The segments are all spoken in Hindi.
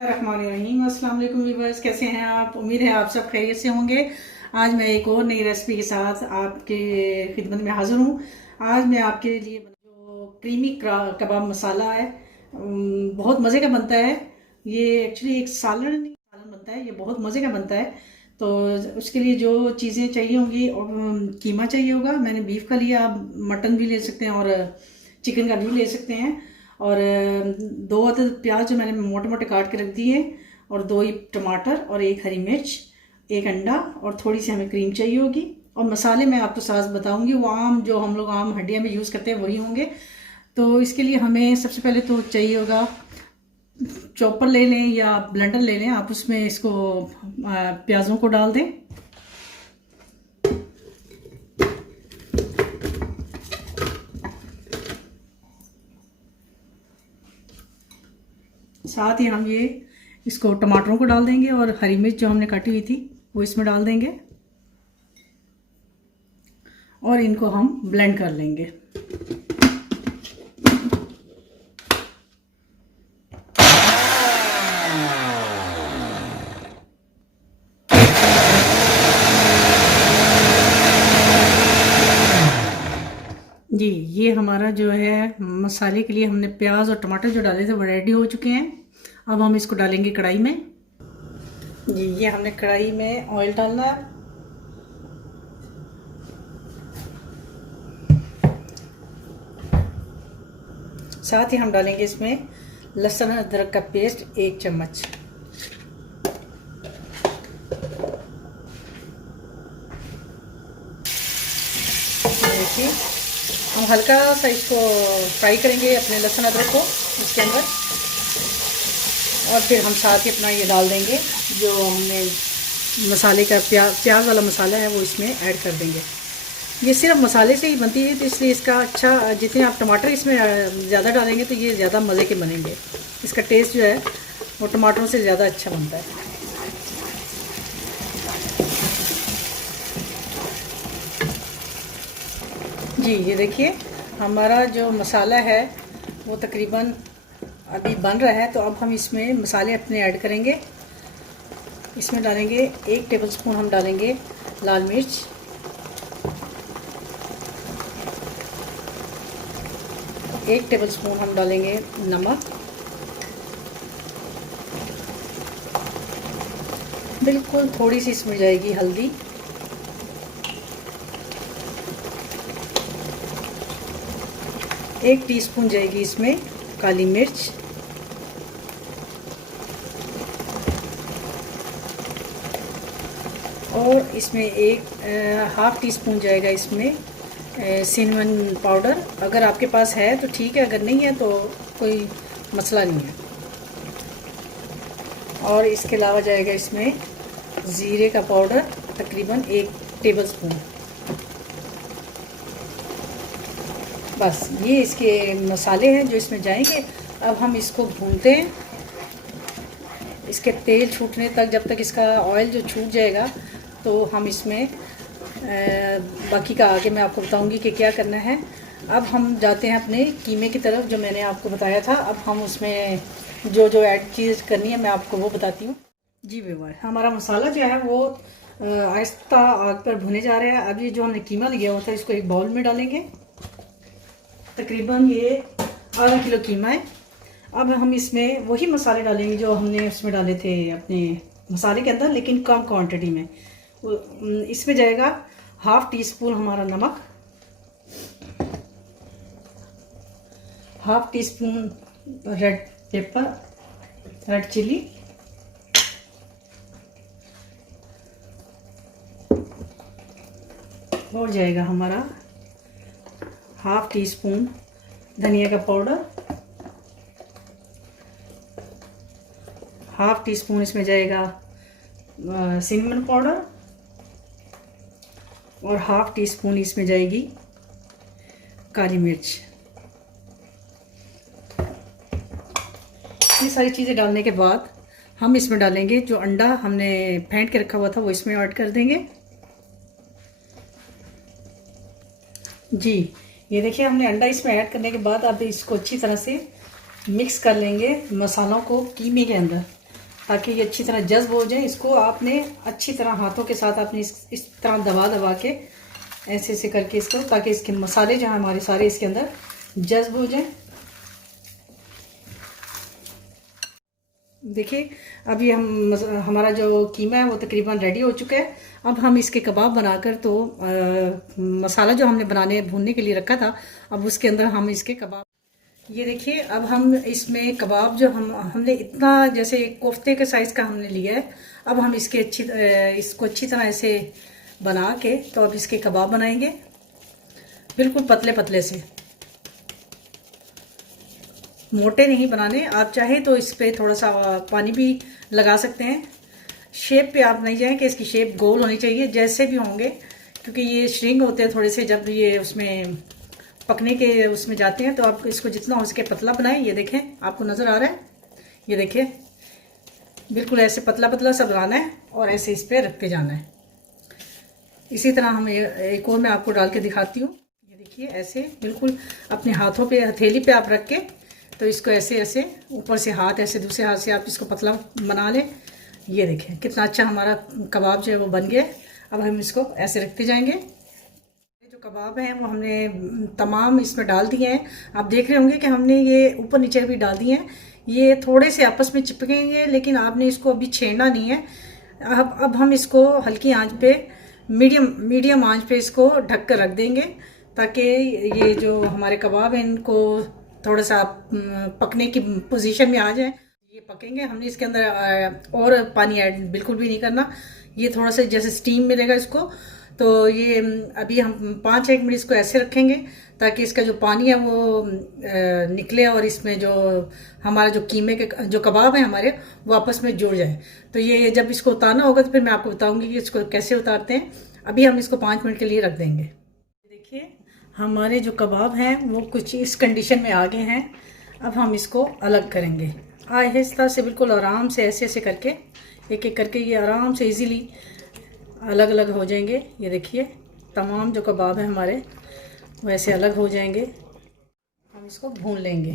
रहीम अस्सलाम वालेकुम व्यूअर्स, कैसे हैं आप? उम्मीद है आप सब खैरियत से होंगे। आज मैं एक और नई रेसिपी के साथ आपके खिदमत में हाज़िर हूँ। आज मैं आपके लिए जो क्रीमी कबाब मसाला है, बहुत मज़े का बनता है। ये एक्चुअली एक सालन बनता है, ये बहुत मज़े का बनता है। तो उसके लिए जो चीज़ें चाहिए होंगी, और कीमा चाहिए होगा। मैंने बीफ का लिया, आप मटन भी ले सकते हैं और चिकन का भी ले सकते हैं। और दो अदद प्याज जो मैंने मोटे मोटे काट के रख दिए, और दो ही टमाटर और एक हरी मिर्च, एक अंडा, और थोड़ी सी हमें क्रीम चाहिए होगी। और मसाले मैं आपको साथ बताऊंगी, वो आम जो हम लोग आम हड्डियाँ में यूज़ करते हैं वही होंगे। तो इसके लिए हमें सबसे पहले तो चाहिए होगा, चॉपर ले लें या ब्लेंडर ले लें आप, उसमें इसको प्याज़ों को डाल दें। साथ ही हम ये इसको टमाटरों को डाल देंगे, और हरी मिर्च जो हमने काटी हुई थी वो इसमें डाल देंगे, और इनको हम ब्लेंड कर लेंगे। जी, ये हमारा जो है मसाले के लिए हमने प्याज और टमाटर जो डाले थे वो रेडी हो चुके हैं। अब हम इसको डालेंगे कढ़ाई में। जी, ये हमने कढ़ाई में ऑयल डालना है। साथ ही हम डालेंगे इसमें लहसुन अदरक का पेस्ट 1 चम्मच। देखिए, हम हल्का सा इसको फ्राई करेंगे अपने लहसुन अदरक को इसके अंदर, और फिर हम साथ ही अपना ये डाल देंगे जो हमने मसाले का प्याज वाला मसाला है वो इसमें ऐड कर देंगे। ये सिर्फ मसाले से ही बनती है, तो इसलिए इसका अच्छा, जितने आप टमाटर इसमें ज़्यादा डालेंगे तो ये ज़्यादा मज़े के बनेंगे। इसका टेस्ट जो है वो टमाटरों से ज़्यादा अच्छा बनता है। जी, ये देखिए हमारा जो मसाला है वो तकरीबन अभी बन रहा है। तो अब हम इसमें मसाले अपने ऐड करेंगे। इसमें डालेंगे 1 टेबलस्पून हम डालेंगे लाल मिर्च, 1 टेबलस्पून हम डालेंगे नमक, बिल्कुल थोड़ी सी इसमें जाएगी हल्दी, 1 टीस्पून जाएगी इसमें काली मिर्च, और इसमें हाफ टी स्पून जाएगा इसमें सिनेमन पाउडर। अगर आपके पास है तो ठीक है, अगर नहीं है तो कोई मसला नहीं है। और इसके अलावा जाएगा इसमें ज़ीरे का पाउडर तकरीबन 1 टेबलस्पून। बस ये इसके मसाले हैं जो इसमें जाएंगे। अब हम इसको भूनते हैं इसके तेल छूटने तक। जब तक इसका ऑयल जो छूट जाएगा तो हम इसमें बाकी का आगे मैं आपको बताऊंगी कि क्या करना है। अब हम जाते हैं अपने कीमे की तरफ, जो मैंने आपको बताया था। अब हम उसमें जो जो ऐड चीज़ करनी है मैं आपको वो बताती हूँ। जी व्यूअर, हमारा मसाला जो है वो आहिस्ता आग पर भुने जा रहा है। अब ये जो हमने कीमा लिया हुआ था इसको एक बाउल में डालेंगे। तकरीबन ये आधा किलो कीमा है। अब हम इसमें वही मसाले डालेंगे जो हमने उसमें डाले थे अपने मसाले के अंदर, लेकिन कम क्वांटिटी में। इसमें जाएगा हाफ टी स्पून हमारा नमक, half tea spoon red pepper, red chilli, और जाएगा हमारा हाफ टी स्पून धनिया का पाउडर, हाफ टी स्पून इसमें जाएगा सिनेमन पाउडर, और हाफ टी स्पून इसमें जाएगी काली मिर्च। ये सारी चीज़ें डालने के बाद हम इसमें डालेंगे जो अंडा हमने फेंट के रखा हुआ था वो इसमें ऐड कर देंगे। जी, ये देखिए हमने अंडा इसमें ऐड करने के बाद अब इसको अच्छी तरह से मिक्स कर लेंगे मसालों को कीमे के अंदर। ताकि ये अच्छी तरह जज्ब हो जाए। इसको आपने अच्छी तरह हाथों के साथ आपने इस तरह दबा दबा के ऐसे ऐसे करके इसको, ताकि इसके मसाले जो हैं हमारे सारे इसके अंदर जज्ब हो जाए। देखिए अभी हमारा जो कीमा है वो तकरीबन रेडी हो चुका है। अब हम इसके कबाब बनाकर तो मसाला जो हमने भूनने के लिए रखा था, अब उसके अंदर हम इसके कबाब, ये देखिए अब हम इसमें कबाब जो हमने इतना जैसे कोफ्ते के साइज़ का हमने लिया है। अब हम इसको अच्छी तरह ऐसे बना के तो अब इसके कबाब बनाएंगे, बिल्कुल पतले पतले से, मोटे नहीं बनाने। आप चाहे तो इस पर थोड़ा सा पानी भी लगा सकते हैं। शेप पे आप नहीं जाएं कि इसकी शेप गोल होनी चाहिए, जैसे भी होंगे, क्योंकि ये श्रिंक होते हैं थोड़े से जब ये उसमें पकने के उसमें जाते हैं। तो आप इसको जितना हो सके पतला बनाएं। ये देखें आपको नज़र आ रहा है, ये देखिए बिल्कुल ऐसे पतला पतला सा बनाना है और ऐसे इस पर रखते जाना है। इसी तरह हम एक और मैं आपको डाल के दिखाती हूँ। ये देखिए ऐसे बिल्कुल अपने हाथों पे, हथेली पे आप रख के तो इसको ऐसे ऐसे ऊपर से हाथ ऐसे दूसरे हाथ से आप इसको पतला बना लें। ये देखें कितना अच्छा हमारा कबाब जो है वो बन गया। अब हम इसको ऐसे रखते जाएंगे। जो कबाब हैं वो हमने तमाम इसमें डाल दिए हैं। आप देख रहे होंगे कि हमने ये ऊपर नीचे भी डाल दिए हैं। ये थोड़े से आपस में चिपकेंगे, लेकिन आपने इसको अभी छेड़ना नहीं है। अब हम इसको हल्की आंच पे, मीडियम आंच पे इसको ढक कर रख देंगे, ताकि ये जो हमारे कबाब हैं इनको थोड़ा सा पकने की पोजीशन में आ जाए। ये पकेंगे। हमने इसके अंदर और पानी ऐड बिल्कुल भी नहीं करना। ये थोड़ा सा जैसे स्टीम मिलेगा इसको, तो ये अभी हम 5-1 मिनट इसको ऐसे रखेंगे ताकि इसका जो पानी है वो निकले और इसमें जो हमारा जो कीमे के जो कबाब हैं हमारे वो आपस में जुड़ जाए। तो ये जब इसको उतारना होगा तो फिर मैं आपको बताऊंगी कि इसको कैसे उतारते हैं। अभी हम इसको 5 मिनट के लिए रख देंगे। देखिए हमारे जो कबाब हैं वो कुछ इस कंडीशन में आ गए हैं। अब हम इसको अलग करेंगे आहिस्ता से, बिल्कुल आराम से, ऐसे ऐसे करके एक एक करके ये आराम से इजीली अलग अलग हो जाएंगे। ये देखिए तमाम जो कबाब हैं हमारे वैसे अलग हो जाएंगे। हम इसको भून लेंगे,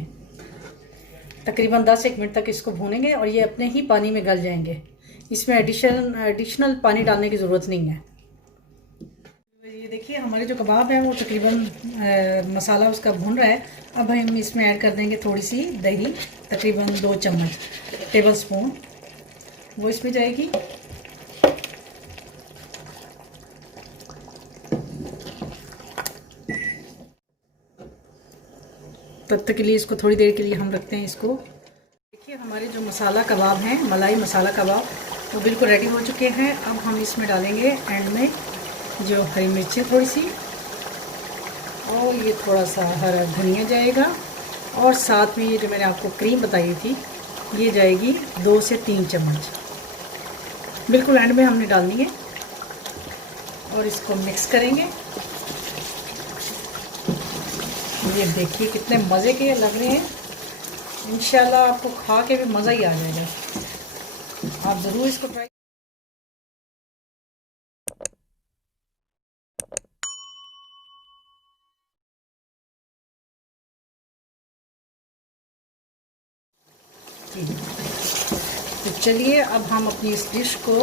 तकरीबन 10-1 मिनट तक इसको भूनेंगे और ये अपने ही पानी में गल जाएंगे। इसमें एडिशनल पानी डालने की ज़रूरत नहीं है। ये देखिए हमारे जो कबाब हैं वो तकरीबन मसाला उसका भून रहा है। अब हम इसमें ऐड कर देंगे थोड़ी सी दही, तकरीबन 2 चम्मच टेबल स्पून वो इसमें जाएगी। तब तक के लिए इसको थोड़ी देर के लिए हम रखते हैं इसको। देखिए हमारे जो मसाला कबाब हैं, मलाई मसाला कबाब, वो बिल्कुल रेडी हो चुके हैं। अब हम इसमें डालेंगे एंड में जो हरी मिर्चें थोड़ी सी, और ये थोड़ा सा हरा धनिया जाएगा, और साथ में ये जो मैंने आपको क्रीम बताई थी ये जाएगी 2 से 3 चम्मच, बिल्कुल एंड में हमने डालनी है। और इसको मिक्स करेंगे। ये देखिए कितने मज़े के लग रहे हैं। इंशाल्लाह आपको खा के भी मज़ा ही आ जाएगा। आप ज़रूर इसको ट्राई। तो चलिए अब हम अपनी इस डिश को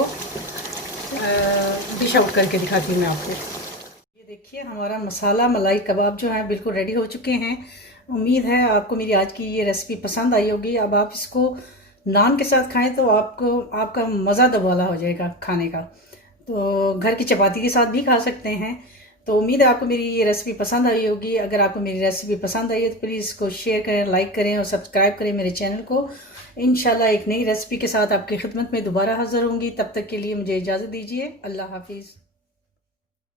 डिश आउट करके दिखाती हूँ मैं आपको। ये देखिए हमारा मसाला मलाई कबाब जो है बिल्कुल रेडी हो चुके हैं। उम्मीद है आपको मेरी आज की ये रेसिपी पसंद आई होगी। अब आप इसको नान के साथ खाएं तो आपका मज़ा दोबाला हो जाएगा खाने का। तो घर की चपाती के साथ भी खा सकते हैं। तो उम्मीद है आपको मेरी ये रेसिपी पसंद आई होगी। अगर आपको मेरी रेसिपी पसंद आई है तो प्लीज़ इसको शेयर करें, लाइक करें और सब्सक्राइब करें मेरे चैनल को। इंशाल्लाह एक नई रेसिपी के साथ आपकी खिदमत में दोबारा हाज़िर होंगी। तब तक के लिए मुझे इजाज़त दीजिए। अल्लाह हाफिज़।